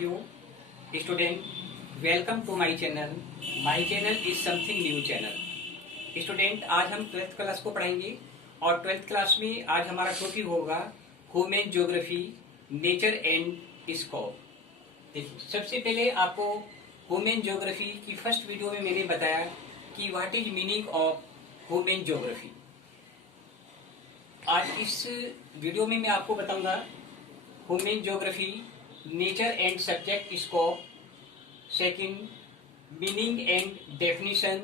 Of you student, welcome to my channel. My channel is something new channel. Student, आज हम 12th class को पढ़ाएंगे और 12th class में आज हमारा टॉपिक होगा human geography, nature and scope. देखिए, सबसे पहले आपको ह्यूमन ज्योग्राफी की फर्स्ट वीडियो में मैंने बताया कि what is meaning of human geography. आज इस वीडियो में मैं आपको बताऊंगा human geography, nature and subject scope, second meaning and definition,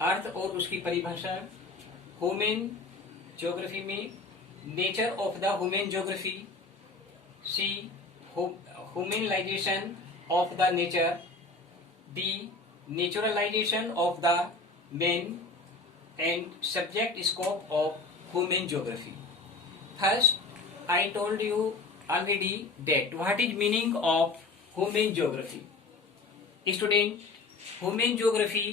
अर्थ और उसकी परिभाषा, ह्यूमन ज्योग्राफी में nature of the human geography, C humanization of the nature, D naturalization of the man and subject scope of human geography. First, I told you already that what is meaning of human geography. Student, human geography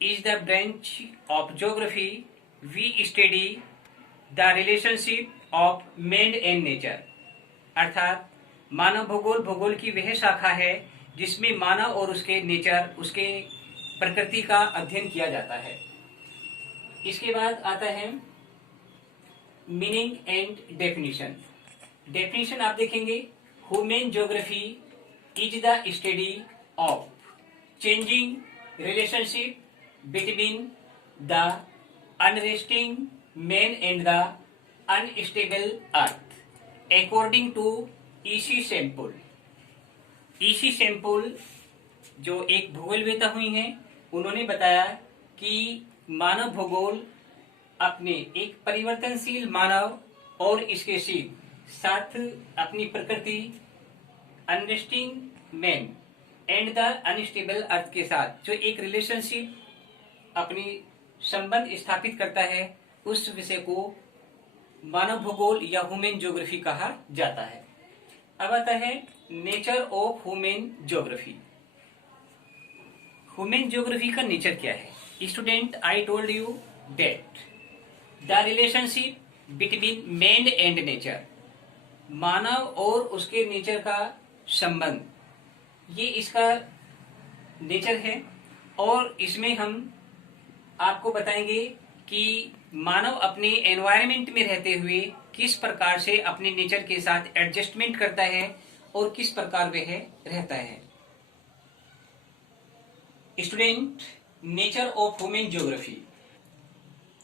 is the branch of geography we study the relationship of man and nature. अर्थात मानव भूगोल भूगोल की वह शाखा है जिसमें मानव और उसके नेचर, उसके प्रकृति का अध्ययन किया जाता है। इसके बाद आता है मीनिंग एंड डेफिनेशन। डेफिनेशन आप देखेंगे, human geography is the study of changing relationship between the unresting man and the unstable earth according to E C Semple. E C Semple जो एक भूगोलवेत्ता हुई हैं, उन्होंने बताया कि मानव भूगोल अपने एक परिवर्तनशील मानव और इसके साथ अपनी प्रकृति, अनरेस्टिंग मैन एंड द अनस्टेबल अर्थ के साथ जो एक रिलेशनशिप, अपनी संबंध स्थापित करता है, उस विषय को मानव भूगोल या ह्यूमन ज्योग्राफी कहा जाता है। अब आता है nature of human geography. Human geography का नेचर क्या है? Student, I told you that the relationship between man and nature, मानव और उसके नेचर का संबंध, ये इसका नेचर है। और इसमें हम आपको बताएंगे कि मानव अपने एनवायरनमेंट में रहते हुए किस प्रकार से अपने नेचर के साथ एडजस्टमेंट करता है और किस प्रकार वह रहता है। Student, nature of human geography.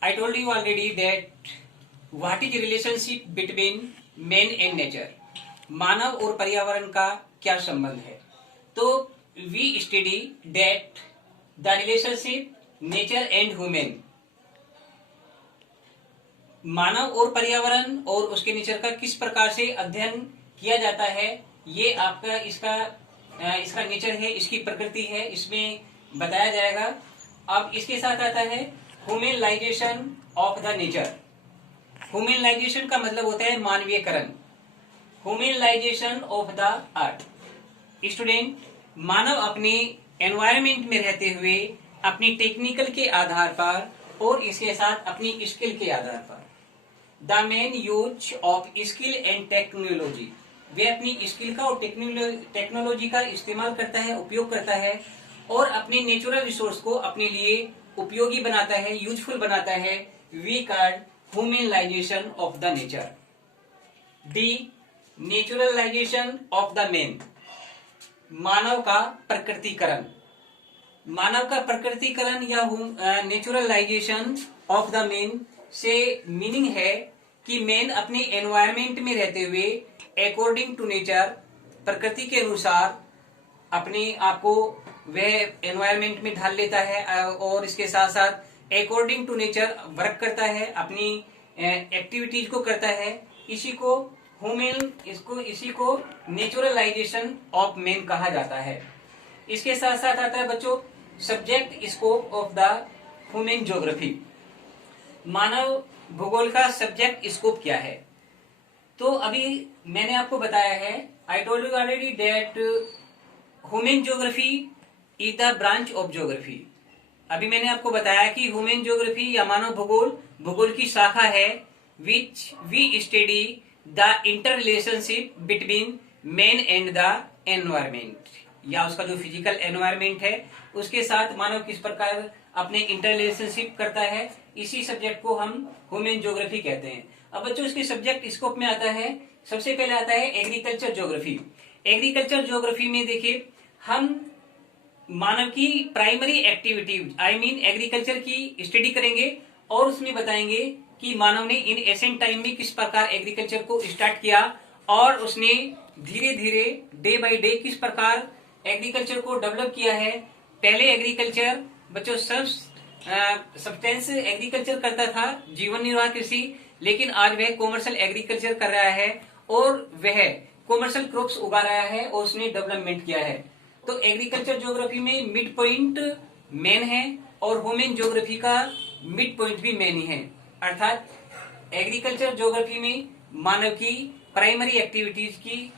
I told you already that what is relationship between man and nature. मानव और पर्यावरण का क्या संबंध है? तो we study that the relationship nature and human. मानव और पर्यावरण और उसके नेचर का किस प्रकार से अध्ययन किया जाता है, ये आपका इसका नेचर है, इसकी प्रकृति है, इसमें बताया जाएगा। अब इसके साथ आता है ह्यूमनलाइजेशन ऑफ द नेचर। ह्यूमनलाइजेशन का मतलब होता है मानवीयकरण। ह्यूमनलाइजेशन ऑफ द अर्थ। स्टूडेंट, मानव अपने एनवायरनमेंट में रहते हुए अपनी टेक्निकल के आधार पर और इसके साथ अपनी स्किल के आधार पर, the main use of skill and technology, वे अपनी स्किल का और टेक्नोलॉजी का इस्तेमाल करता है, उपयोग करता है और अपने नेचुरल रिसोर्स को अपने लिए उपयोगी बनाता है, यूजफुल बनाता है। We called humanization of the nature. D naturalization of the man, मानव का प्रकृतिकरण। मानव का प्रकृतिकरण या नेचुरलाइजेशन ऑफ द मैन से मीनिंग है कि मैन अपने एनवायरनमेंट में रहते हुए अकॉर्डिंग टू नेचर, प्रकृति के अनुसार अपने आप को वह एनवायरनमेंट में ढाल लेता है और इसके साथ साथ अकॉर्डिंग टू नेचर वर्क करता है, अपनी एक्टिविटीज को करता है। इसी को नेचुरलाइजेशन ऑफ मैन कहा जाता है। इसके साथ साथ आता है बच्चों subject scope of the human geography. मानव भूगोल का सब्जेक्ट स्कोप क्या है? तो अभी मैंने आपको बताया है, I told you already that human geography is the branch of geography. अभी मैंने आपको बताया कि ह्यूमन ज्योग्राफी या मानव भूगोल की शाखा है which we study the inter relationship between man and the environment या उसका जो फिजिकल एनवायरमेंट है उसके साथ मानव किस प्रकार अपने इंटररिलेशनशिप करता है, इसी सब्जेक्ट को हम ह्यूमन ज्योग्राफी कहते हैं। अब बच्चों इसके सब्जेक्ट स्कोप में आता है, सबसे पहले आता है एग्रीकल्चर ज्योग्राफी। एग्रीकल्चर ज्योग्राफी में देखिए हम मानव की primary activity I mean agriculture की स्टडी करेंगे और उसमें बताएंगे कि मानव ने इन एंशिएंट टाइम में किस प्रकार एग्रीकल्चर को स्टार्ट किया और उसने धीरे धीरे डे बाय डे किस प्रकार एग्रीकल्चर को डेवलप किया है। पहले एग्रीकल्चर बच्चों सब्सटेंस एग्रीकल्चर करता था, जीवन निर्वाह कृषि, लेकिन आज वह कॉमर्शियल एग्रीकल्चर कर रहा है और वह कॉमर्शियल क्रॉप्स उगा रहा है और उसने डेवलपमेंट किया है। तो एग्रीकल्चर ज्योग्राफी में मिड पॉइंट मेन है और ह्यूमन ज्योग्राफी का मिड पॉइंट भी मेन ही है, अर्थात एग्रीकल्चर ज्योग्राफी में मानव की प्राइमरी एक्टिविटीज की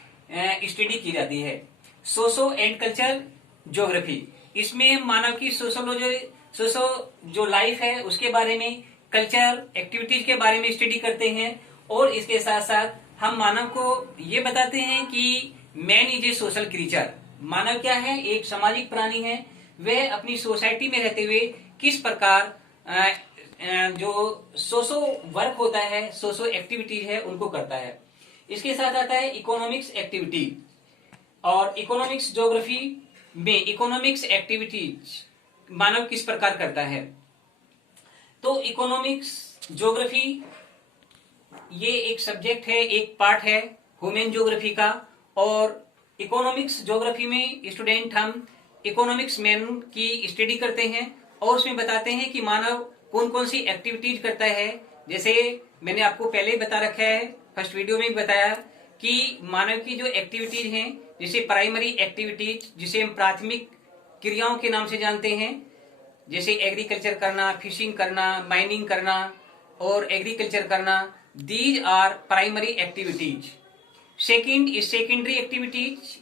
स्टडी की जाती है। सोशो एंड कल्चर ज्योग्राफी, इसमें मानव की सोशो जो लाइफ है उसके बारे में, कल्चर एक्टिविटीज के बारे में स्टडी करते हैं और इसके साथ साथ हम मानव को ये बताते हैं कि man is a social creature. मानव क्या है, एक सामाजिक प्राणी है। वह अपनी सोसाइटी में रहते हुए किस प्रकार जो सोशो वर्क होता है, सोशो एक्टिविटीज है उनको करता है। इसके साथ आता है इकोनॉमिक्स एक्टिविटी, और इकोनॉमिक्स ज्योग्राफी में इकोनॉमिक्स एक्टिविटीज मानव किस प्रकार करता है। तो इकोनॉमिक्स ज्योग्राफी ये एक सब्जेक्ट है, एक पार्ट है ह्यूमन ज्योग्राफी का। और इकोनॉमिक्स ज्योग्राफी में स्टूडेंट हम इकोनॉमिक्स मैन की स्टडी करते हैं और उसमें बताते हैं कि मानव कौन कौन सी एक्टिविटीज करता है। जैसे मैंने आपको पहले ही बता रखा है, फर्स्ट वीडियो में भी बताया कि मानव की जो एक्टिविटीज हैं, जैसे प्राइमरी एक्टिविटीज जिसे हम प्राथमिक क्रियाओं के नाम से जानते हैं, जैसे एग्रीकल्चर करना, फिशिंग करना, माइनिंग करना और एग्रीकल्चर करना, these are primary activities. Second is secondary activities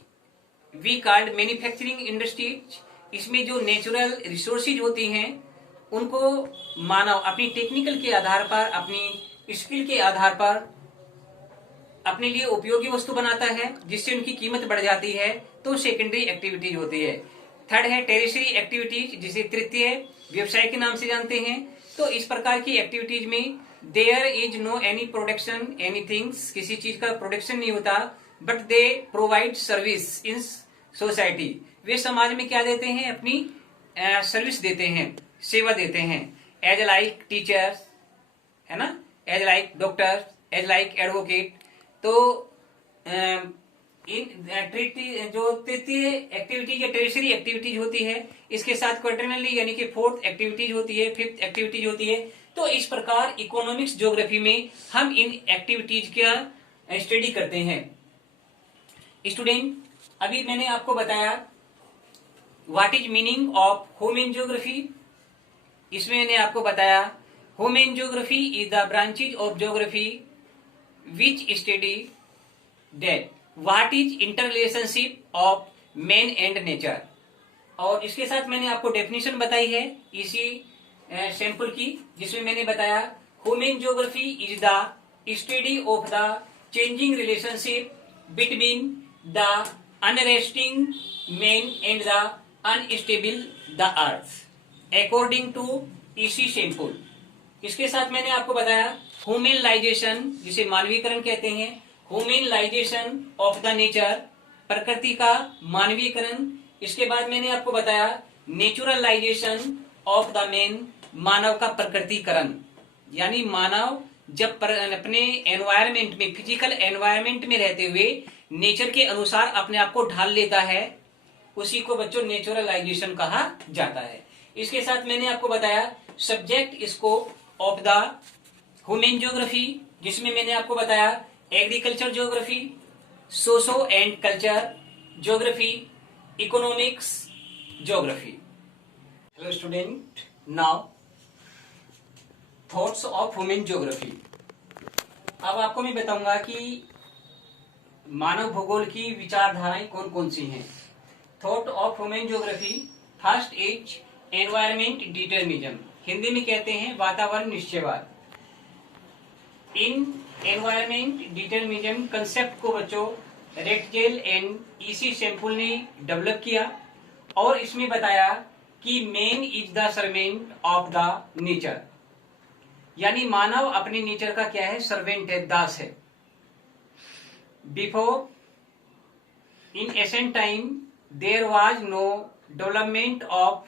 we called manufacturing industries. इसमें जो नेचुरल रिसोर्सेज होती हैं उनको मानव अपनी टेक्निकल के आधार पर, अपनी स्किल के आधार पर अपने लिए उपयोगी वस्तु बनाता है जिससे उनकी कीमत बढ़ जाती है, तो सेकेंडरी एक्टिविटीज होती है। थर्ड है टेरिशरी एक्टिविटीज, जिसे तृतीय व्यवसाय के नाम से जानते हैं। तो इस प्रकार की एक्टिविटीज में there is no any production anythings, किसी चीज का प्रोडक्शन नहीं होता, but they provide service in society. वे समाज में क्या देते हैं, अपनी सर्विस देते हैं, सेवा देते हैं। एज लाइक टीचर्स, है ना, as like doctor, as like advocate. तो जो तृतीय एक्टिविटीज या टेरिशरी एक्टिविटीज होती है, इसके साथ क्वार्टरनली यानी कि फोर्थ एक्टिविटीज होती है, फिफ्थ एक्टिविटीज होती है। तो इस प्रकार इकोनॉमिक्स ज्योग्राफी में हम इन एक्टिविटीज का स्टडी करते हैं। स्टूडेंट, अभी मैंने आपको बताया what is meaning of human geography. इसमें मैंने आपको बताया human geography is the branches of geography which study that what is interrelationship of man and nature। और इसके साथ मैंने आपको डेफिनेशन बताई है इसी सैंपल की, जिसमें मैंने बताया human geography is the study of the changing relationship between the unresting man and the unstable the earth according to E C Semple. इसके साथ मैंने आपको बताया ह्यूमनलाइजेशन, जिसे मानवीकरण कहते हैं, ह्यूमनलाइजेशन ऑफ द नेचर, प्रकृति का मानवीकरण। इसके बाद मैंने आपको बताया नेचुरलाइजेशन ऑफ द मैन, मानव का प्रकृतिकरण, यानी मानव जब अपने एनवायरमेंट में, फिजिकल एनवायरमेंट में रहते हुए नेचर के अनुसार अपने आप को ढाल लेता है, उसी को बच्चों नेचुरलाइजेशन कहा जाता है। इसके साथ मैंने आपको बताया subject scope of the human geography, जिसमें मैंने आपको बताया agriculture geography, socio and culture geography, economics geography. Hello student, now thoughts of human geography. अब आपको मैं बताऊंगा कि मानव भूगोल की विचारधाराएं कौन कौन सी हैं। Thought of human geography, first is environment determinism, Hindi में कहते हैं वातावरण निश्चयवाद। इन एनवायरमेंट डिटर्मिनिज्म कंसेप्ट को बच्चों रेटजेल एंड ईसी सैम्पुल ने डेवलप किया और इसमें बताया कि man is the servant of the nature, यानी मानव अपने नेचर का क्या है, सर्वेंट है, दास है। Before in ancient time there was no development of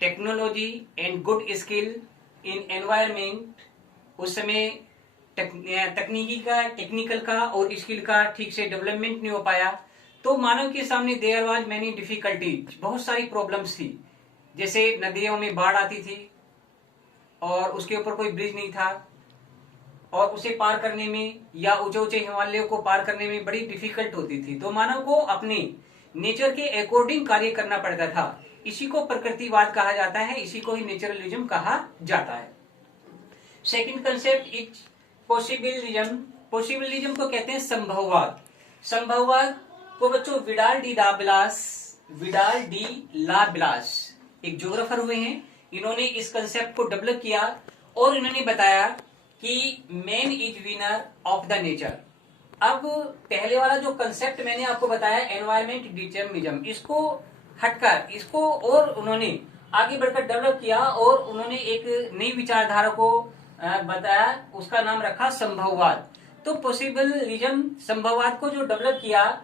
technology and good skill in environment. उस समय तकनीकी का, टेक्निकल का और स्किल का ठीक से डेवलपमेंट नहीं हो पाया, तो मानव के सामने देयर वाज मैनी डिफिकल्टीज, बहुत सारी प्रॉब्लम्स थी। जैसे नदियों में बाढ़ आती थी और उसके ऊपर कोई ब्रिज नहीं था और उसे पार करने में या ऊंचे ऊंचे हिमालयों को पार करने में बड़ी डिफिकल्ट होती थी। तो मानव को अपने नेचर के अकॉर्डिंग कार्य करना पड़ता था। इसी को प्रकृतिवाद कहा जाता है, इसी को ही नेचुरलिज्म कहा जाता है। Second concept is possibilism. Possibilism को कहते हैं संभववाद। संभववाद को बच्चों विडाल डी ला ब्लास एक ज्योग्राफर हुए हैं, इन्होंने इस कंसेप्ट को डेवलप किया और इन्होंने बताया कि man is winner of the nature. अब पहले वाला जो कंसेप्ट मैंने आपको बताया एनवायरमेंट डिटर्मिनिज्म, इसको हटकर इसको और उन्होंने आगे बढ़कर डेवलप किया और उन्होंने एक नई विचारधारा को बताया, उसका नाम रखा संभववाद। तो पॉसिबिलिज्म, संभववाद को जो डेवलप किया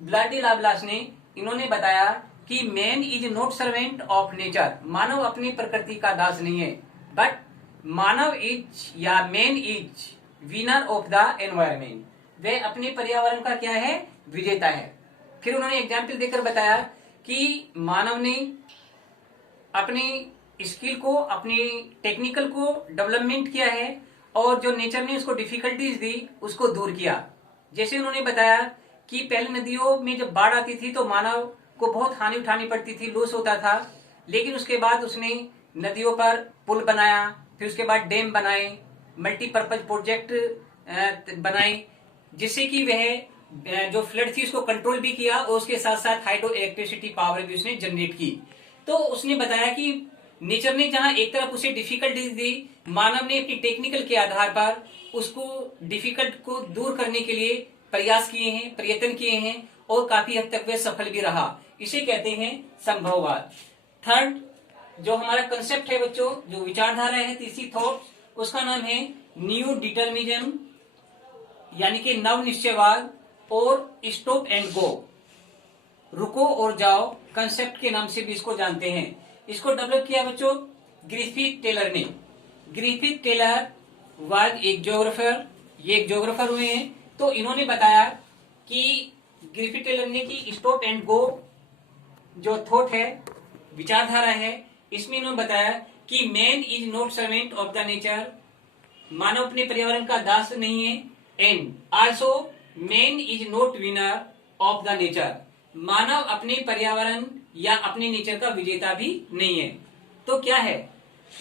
ब्लाडी लाब्लास ने, इन्होंने बताया कि man is not servant of nature, मानव अपनी प्रकृति का दास नहीं है, बट मानव इज या man is winner of the environment, वह अपने पर्यावरण का क्या है, विजेता है। फिर उन्होंने एग्जाम्पल देकर बताया कि मानव ने अपनी स्किल को, अपनी टेक्निकल को डेवलपमेंट किया है और जो नेचर ने उसको डिफिकल्टीज दी उसको दूर किया। जैसे उन्होंने बताया कि पहले नदियों में जब बाढ़ आती थी तो मानव को बहुत हानि उठानी पड़ती थी, लॉस होता था, लेकिन उसके बाद उसने नदियों पर पुल बनाया, फिर उसके बाद डैम बनाए, मल्टीपर्पज प्रोजेक्ट बनाए, जिससे कि वह जो फ्लड थी उसको कंट्रोल भी किया और उसके साथ साथ हाइड्रो इलेक्ट्रिसिटी पावर भी उसने जनरेट की। तो उसने बताया कि नेचर ने जहां एक तरफ उसे डिफिकल्टीज दी, मानव ने अपनी टेक्निकल के आधार पर उसको डिफिकल्ट को दूर करने के लिए प्रयास किए हैं, प्रयत्न किए हैं और काफी हद तक वह सफल भी रहा। इसे कहते हैं संभववाद। थर्ड जो हमारा कंसेप्ट है बच्चों, जो विचारधारा है, तीसरी थॉट, उसका नाम है न्यू डिटर्मिनिज्म, यानी कि नव निश्चयवाद और स्टॉप एंड गो, रुको और जाओ कंसेप्ट के नाम से भी इसको जानते हैं। इसको डेवलप किया बच्चों ग्रिफिथ टेलर ने। ग्रिफिथ टेलर वाज एक ज्योग्राफर, ये एक ज्योग्राफर हुए हैं। तो इन्होंने बताया कि ग्रिफिथ टेलर ने कि स्टॉप एंड गो जो थॉट है, विचारधारा है, इसमें इन्होंने बताया कि man is not servant of the nature, मानव अपने पर्यावरण का दास नहीं है, and also man is not winner of the nature, मानव अपने पर्यावरण या अपने नेचर का विजेता भी नहीं है। तो क्या है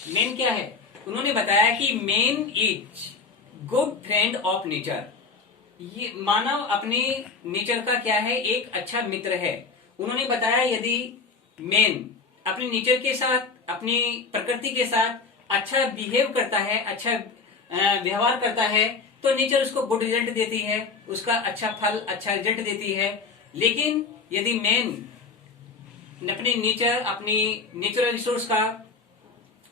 मैन, क्या है? उन्होंने बताया कि man is good friend of nature, ये मानव अपने नेचर का क्या है, एक अच्छा मित्र है। उन्होंने बताया यदि मैन अपने नेचर के साथ, अपनी प्रकृति के साथ अच्छा बिहेव करता है, अच्छा व्यवहार करता है, तो नेचर उसको गुड रिजल्ट देती है, उसका अच्छा फल, अच्छा रिजल्ट देती है। लेकिन यदि मैन अपने नेचर, अपनी नेचुरल रिसोर्स का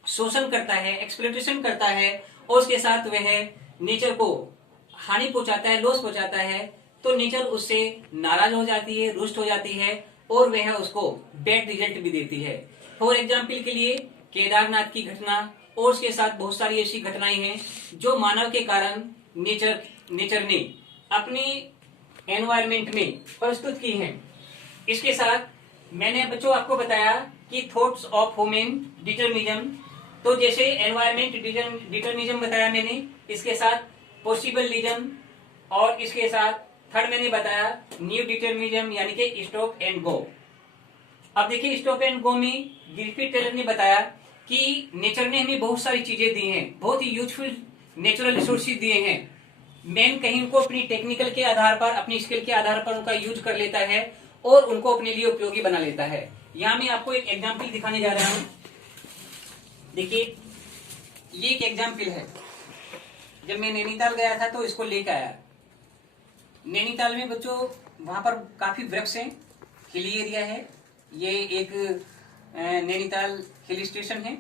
शोषण करता है, एक्सप्लॉयटेशन करता है और उसके साथ वह नेचर को हानि पहुंचाता है, लॉस पहुंचाता है, तो नेचर उससे नाराज हो जाती है, रुष्ट हो जाती है और वह उसको बैड रिजल्ट भी देती है। फॉर एग्जाम्पल के लिए केदारनाथ की घटना और उसके साथ बहुत सारी ऐसी घटनाएं हैं जो मानव के कारण नेचर ने अपने एनवायरमेंट में प्रस्तुत की हैं। इसके साथ मैंने बच्चों आपको बताया कि थॉट्स ऑफ ह्यूमन डिटर्मिनिज्म, तो जैसे एनवायरमेंट डिटर्मिनिज्म बताया मैंने, इसके साथ पॉसिबलिज्म और इसके साथ थर्ड मैंने बताया न्यू डिटर्मिनिज्म यानी कि स्टॉप एंड गो। अब देखिए स्टॉप एंड गो में ग्रिफिथ टेलर ने बताया कि नेचर ने हमें बहुत सारी चीजें दी हैं, बहुत ही यूजफुल नेचुरल रिसोर्सेज दिए हैं। मैन कहीं उनको अपनी टेक्निकल के आधार पर, अपनी स्किल के आधार पर उनका यूज कर लेता है और उनको अपने लिए उपयोगी बना लेता है। यहाँ मैं आपको एक एग्जाम्पल दिखाने जा रहा हूं। देखिए ये एक एग्जाम्पल है, जब मैं नैनीताल गया था तो इसको लेकर आया। नैनीताल में बच्चों वहां पर काफी वृक्ष हैं, हिली एरिया है, ये एक नैनीताल हिल स्टेशन है।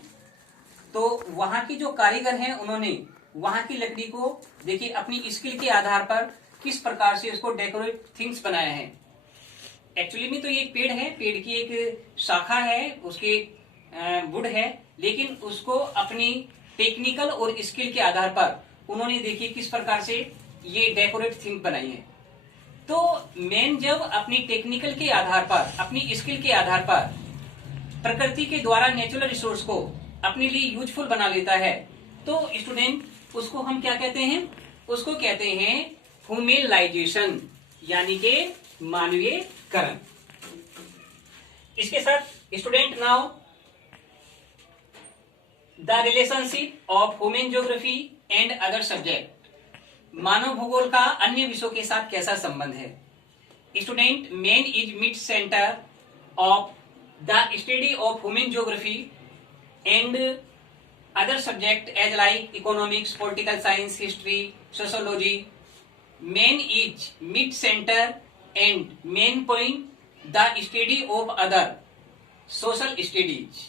तो वहां के जो कारीगर हैं उन्होंने वहां की लकड़ी को देखिए अपनी स्किल के आधार पर किस प्रकार से उसको डेकोरेट थिंग्स बनाया है। एक्चुअली में तो ये एक पेड़ है, पेड़ की एक शाखा है, उसके वुड है, लेकिन उसको अपनी टेक्निकल और स्किल के आधार पर उन्होंने देखिए किस प्रकार से ये डेकोरेट थिंग बनाई है। तो मैन जब अपनी टेक्निकल के आधार पर, अपनी स्किल के आधार पर प्रकृति के द्वारा नेचुरल रिसोर्स को अपने लिए यूजफुल बना लेता है, तो स्टूडेंट उसको हम क्या कहते हैं? उसको कहते हैं ह्यूमनलाइजेशन, यानी के मानवीयकरण। इसके साथ student now the relationship of human geography and other subject, मानव भूगोल का अन्य विषयों के साथ कैसा संबंध है? Student, man is mid center of the study of human geography and other subject as like economics, political science, history, sociology. Man is mid-center and main point the study of other social studies.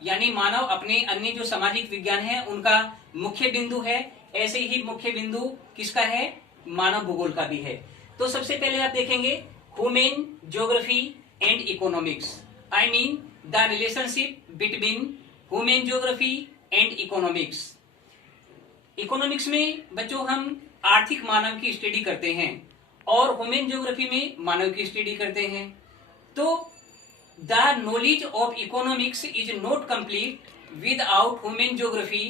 यानी मानव अपने अन्य जो सामाजिक विज्ञान है उनका मुख्य बिंदु है, ऐसे ही मुख्य बिंदु किसका है? मानव भूगोल का भी है। तो सबसे पहले आप देखेंगे human geography and economics, I mean the relationship between human geography and economics. Economics में बच्चों हम आर्थिक मानव की स्टडी करते हैं और ह्यूमन ज्योग्राफी में मानव की स्टडी करते हैं। तो the knowledge of economics is not complete without human geography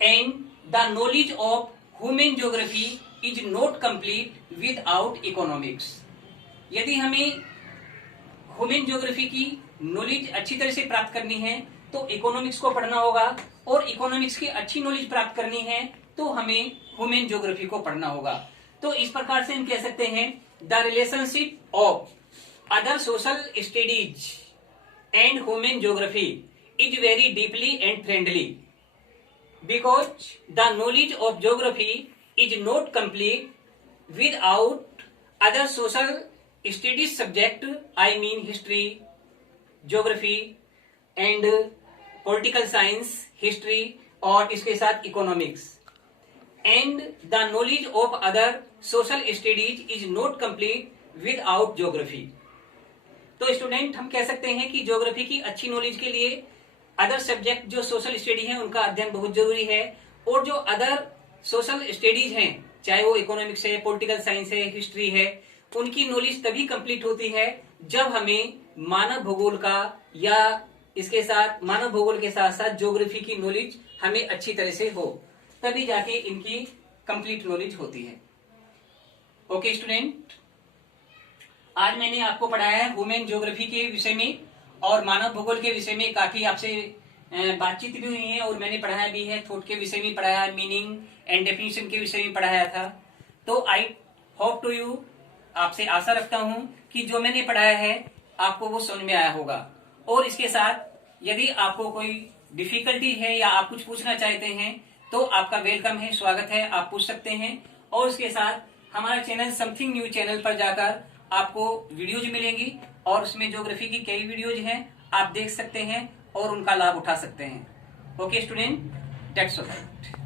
and the knowledge of human geography is not complete without economics. यदि हमें ह्यूमन ज्योग्राफी की नॉलेज अच्छी तरह से प्राप्त करनी है तो इकोनॉमिक्स को पढ़ना होगा, और इकोनॉमिक्स की अच्छी नॉलेज प्राप्त करनी है तो हमें ह्यूमन ज्योग्राफी को पढ़ना होगा। तो इस प्रकार से हम कह सकते हैं the relationship of other social studies and human geography is very deeply and friendly because the knowledge of geography is not complete without other social studies subject, I mean history, geography and political science, history और इसके साथ economics. And the knowledge of other social studies is not complete without geography. तो student हम कह सकते हैं कि geography की अच्छी नॉलेज के लिए अदर सब्जेक्ट जो सोशल स्टडी है उनका अध्ययन बहुत जरूरी है, और जो अदर सोशल स्टडीज हैं, चाहे वो इकोनॉमिक्स है, पॉलिटिकल साइंस है, हिस्ट्री है, उनकी नॉलेज तभी कंप्लीट होती है जब हमें मानव भूगोल का या इसके साथ मानव भूगोल के साथ साथ ज्योग्राफी की नॉलेज हमें अच्छी तरह से हो, तभी जाके इनकी कंप्लीट नॉलेज होती है। ओके स्टूडेंट, आज मैंने आपको पढ़ाया है ह्यूमन ज्योग्राफी के विषय में और मानव भूगोल के विषय में काफी आपसे बातचीत भी हुई है, और मैंने पढ़ाया भी है, थॉट के विषय में पढ़ाया, मीनिंग एंड डेफिनेशन के विषय में पढ़ाया था। तो आई होप टू यू, आपसे आशा रखता हूं कि जो मैंने पढ़ाया है आपको वो समझ में आया होगा। और इसके साथ यदि आपको कोई डिफिकल्टी है या आप कुछ पूछना चाहते हैं तो आपका वेलकम है, स्वागत है, आप पूछ सकते हैं। और उसके साथ हमारा चैनल समथिंग न्यू चैनल पर जाकर आपको वीडियोज मिलेंगी और उसमें ज्योग्राफी की कई वीडियोज हैं, आप देख सकते हैं और उनका लाभ उठा सकते हैं। Okay student, that's all.